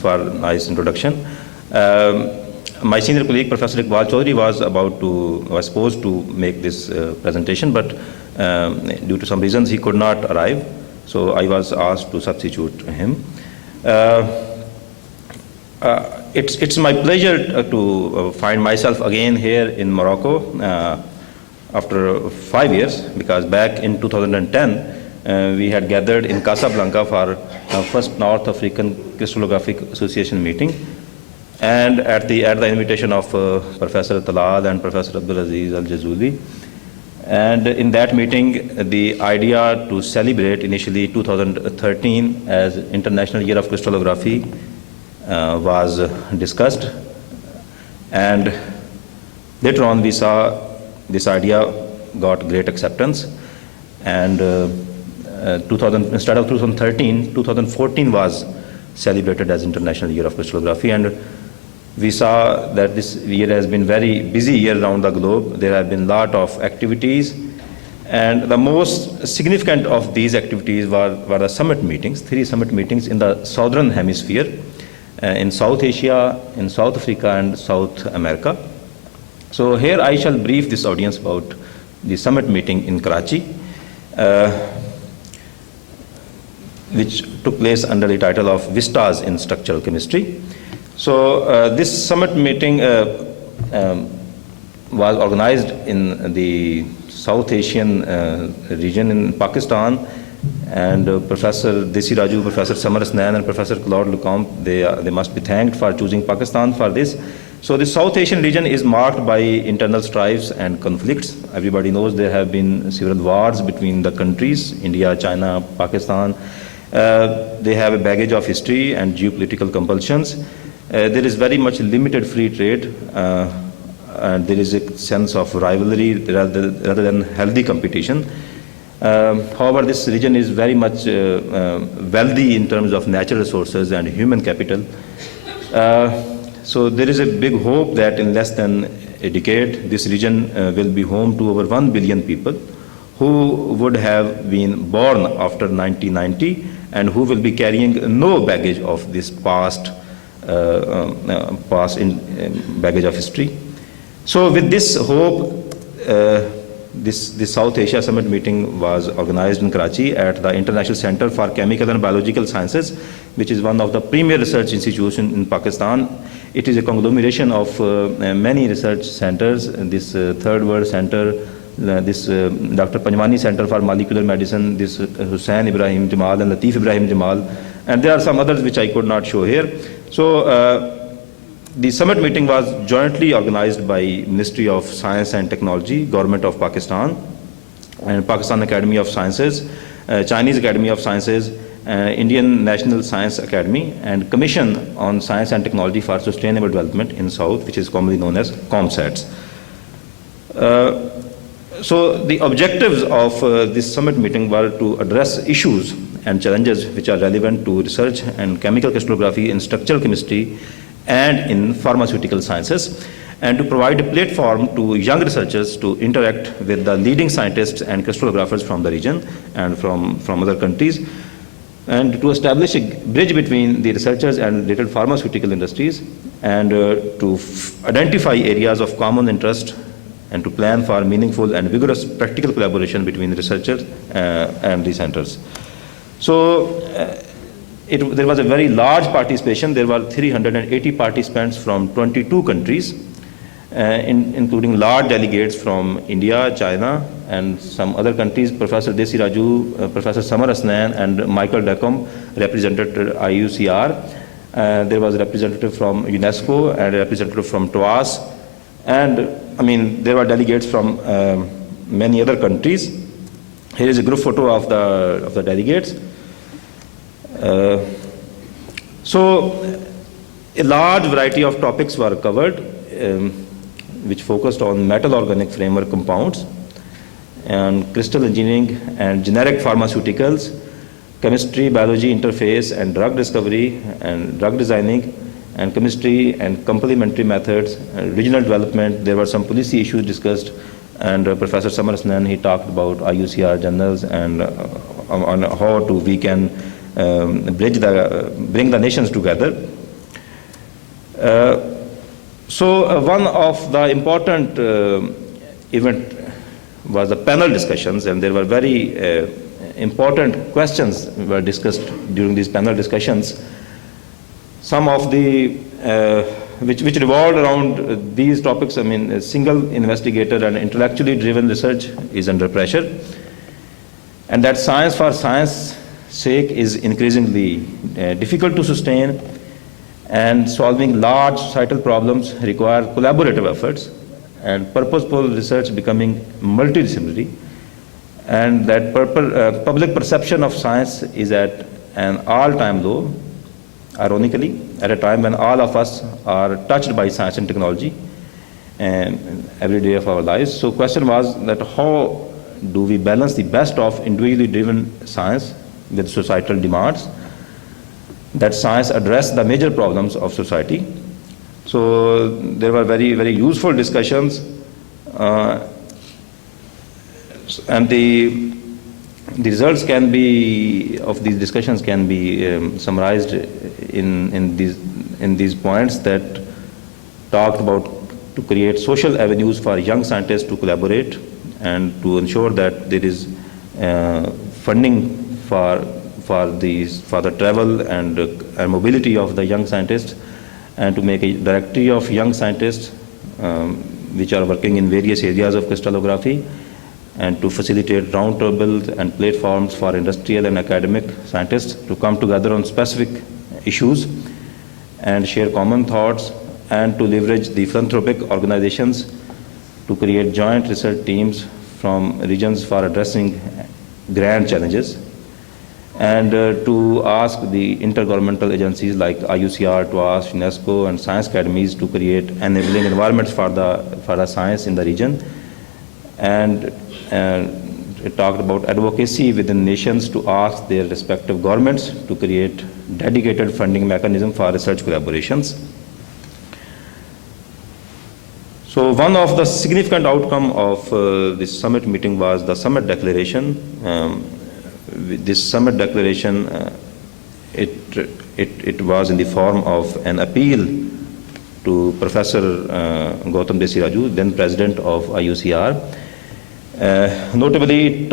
for nice introduction. My senior colleague, Professor Iqbal Chaudhary, was supposed to make this presentation, but due to some reasons he could not arrive. So I was asked to substitute him. It's my pleasure to find myself again here in Morocco after 5 years, because back in 2010 we had gathered in Casablanca for our first North African Crystallographic Association meeting, and at the invitation of Professor Talal and Professor Abdulaziz Al-Jazuli. And in that meeting, the idea to celebrate initially 2013 as International Year of Crystallography was discussed, and later on we saw this idea got great acceptance, and instead of 2013, 2014 was celebrated as International Year of Crystallography, and we saw that this year has been very busy year around the globe. There have been a lot of activities, and the most significant of these activities were the summit meetings, 3 summit meetings in the southern hemisphere, in South Asia, in South Africa, and South America. So here I shall brief this audience about the summit meeting in Karachi, which took place under the title of Vistas in Structural Chemistry. So this summit meeting was organized in the South Asian region in Pakistan, and Professor Desi Raju, Professor Samar Asnan, and Professor Claude Lecomte, they must be thanked for choosing Pakistan for this. So the South Asian region is marked by internal strifes and conflicts. Everybody knows there have been several wars between the countries, India, China, Pakistan. They have a baggage of history and geopolitical compulsions. There is very much limited free trade, and there is a sense of rivalry rather than healthy competition. However, this region is very much wealthy in terms of natural resources and human capital. So there is a big hope that in less than a decade, this region will be home to over 1 billion people who would have been born after 1990 and who will be carrying no baggage of this past baggage of history. So with this hope, this South Asia Summit meeting was organized in Karachi at the International Center for Chemical and Biological Sciences, which is one of the premier research institutions in Pakistan. It is a conglomeration of many research centers, this Third World Center, this Dr. Panjwani Center for Molecular Medicine, this Hussain Ibrahim Jamal and Latif Ibrahim Jamal, and there are some others which I could not show here. So the summit meeting was jointly organized by Ministry of Science and Technology, Government of Pakistan, and Pakistan Academy of Sciences, Chinese Academy of Sciences, Indian National Science Academy, and Commission on Science and Technology for Sustainable Development in South, which is commonly known as COMSATS. So the objectives of this summit meeting were to address issues and challenges which are relevant to research and chemical crystallography in structural chemistry and in pharmaceutical sciences, and to provide a platform to young researchers to interact with the leading scientists and crystallographers from the region and from other countries, and to establish a bridge between the researchers and related pharmaceutical industries, and to identify areas of common interest, and to plan for meaningful and vigorous practical collaboration between the researchers and the centers. So there was a very large participation. There were 380 participants from 22 countries, including large delegates from India, China, and some other countries. Professor Desi Raju, Professor Samar Asnan, and Michael Lecomte represented IYCr. There was a representative from UNESCO and a representative from TOAS, and I mean there were delegates from many other countries. Here is a group photo of the delegates. So a large variety of topics were covered, which focused on metal organic framework compounds and crystal engineering and generic pharmaceuticals, chemistry, biology interface and drug discovery and drug designing, and chemistry and complementary methods, regional development. There were some policy issues discussed, and Professor Samar Asnan, he talked about IUCR journals and on how we can bring the nations together. One of the important event was the panel discussions, and there were very important questions were discussed during these panel discussions. Some of the which revolved around these topics. I mean, a single investigator and intellectually driven research is under pressure, and that science for science sake is increasingly difficult to sustain, and solving large societal problems require collaborative efforts, and purposeful research becoming multidisciplinary, and that public perception of science is at an all-time low, ironically, at a time when all of us are touched by science and technology every day of our lives. So question was that how do we balance the best of individually driven science with societal demands, that science address the major problems of society. So there were very, very useful discussions, and the results can be of these discussions can be summarized in these points that talked about to create social avenues for young scientists to collaborate and to ensure that there is funding for the travel and mobility of the young scientists, and to make a directory of young scientists which are working in various areas of crystallography, and to facilitate roundtables and platforms for industrial and academic scientists to come together on specific issues and share common thoughts, and to leverage the philanthropic organizations to create joint research teams from regions for addressing grand challenges, and to ask the intergovernmental agencies like IYCr, to ask UNESCO and science academies to create enabling environments for the science in the region. And it talked about advocacy within nations to ask their respective governments to create dedicated funding mechanism for research collaborations. So one of the significant outcome of this summit meeting was the summit declaration. This summit declaration, it was in the form of an appeal to Professor Gautam Desiraju, then president of IYCr. Notably,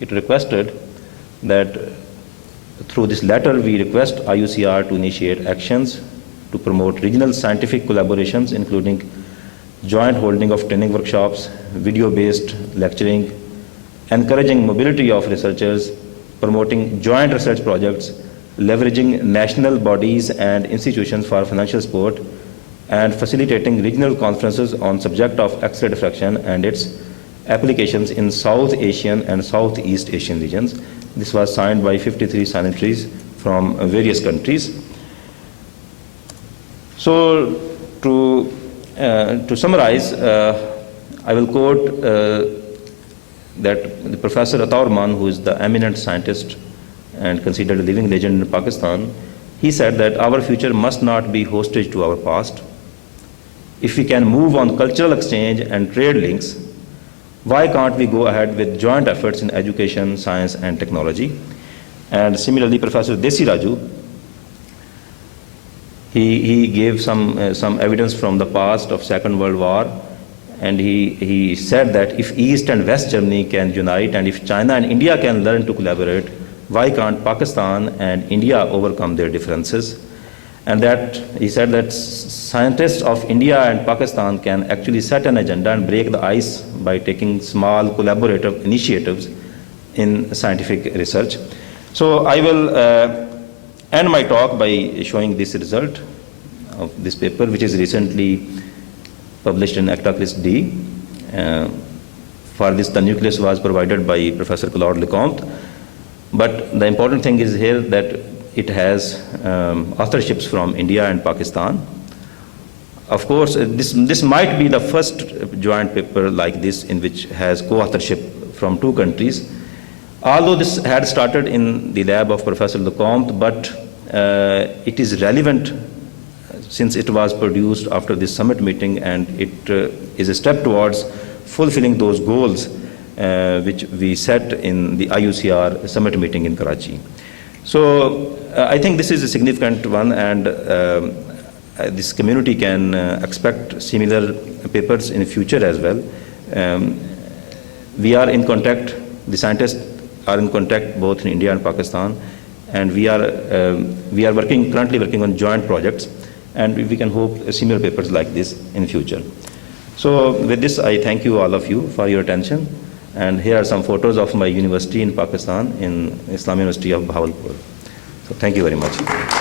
it requested that through this letter we request IYCr to initiate actions to promote regional scientific collaborations, including joint holding of training workshops, video-based lecturing, encouraging mobility of researchers, promoting joint research projects, leveraging national bodies and institutions for financial support, and facilitating regional conferences on subject of X-ray diffraction and its applications in South Asian and Southeast Asian regions. This was signed by 53 signatories from various countries. So to summarize, I will quote that the Professor Ataur Rahman, who is the eminent scientist and considered a living legend in Pakistan, he said that our future must not be hostage to our past. If we can move on cultural exchange and trade links, why can't we go ahead with joint efforts in education, science, and technology? And similarly, Professor Desiraju, he gave some evidence from the past of Second World War, and he said that if East and West Germany can unite, and if China and India can learn to collaborate, why can't Pakistan and India overcome their differences? And that he said that scientists of India and Pakistan can actually set an agenda and break the ice by taking small collaborative initiatives in scientific research. So I will end my talk by showing this result of this paper, which is recently published in ActaCris D. For this, the nucleus was provided by Professor Claude Lecomte. But the important thing is here that it has authorships from India and Pakistan. Of course, this might be the first joint paper like this in which has co-authorship from two countries. Although this had started in the lab of Professor Lecomte, but it is relevant since it was produced after this summit meeting, and it is a step towards fulfilling those goals which we set in the IYCr summit meeting in Karachi. So I think this is a significant one, and this community can expect similar papers in the future as well. We are in contact, the scientists are in contact both in India and Pakistan, and we are currently working on joint projects, and we can hope similar papers like this in the future. So with this, I thank you, all of you, for your attention. And here are some photos of my university in Pakistan, in Islamic University of Bahawalpur. So thank you very much.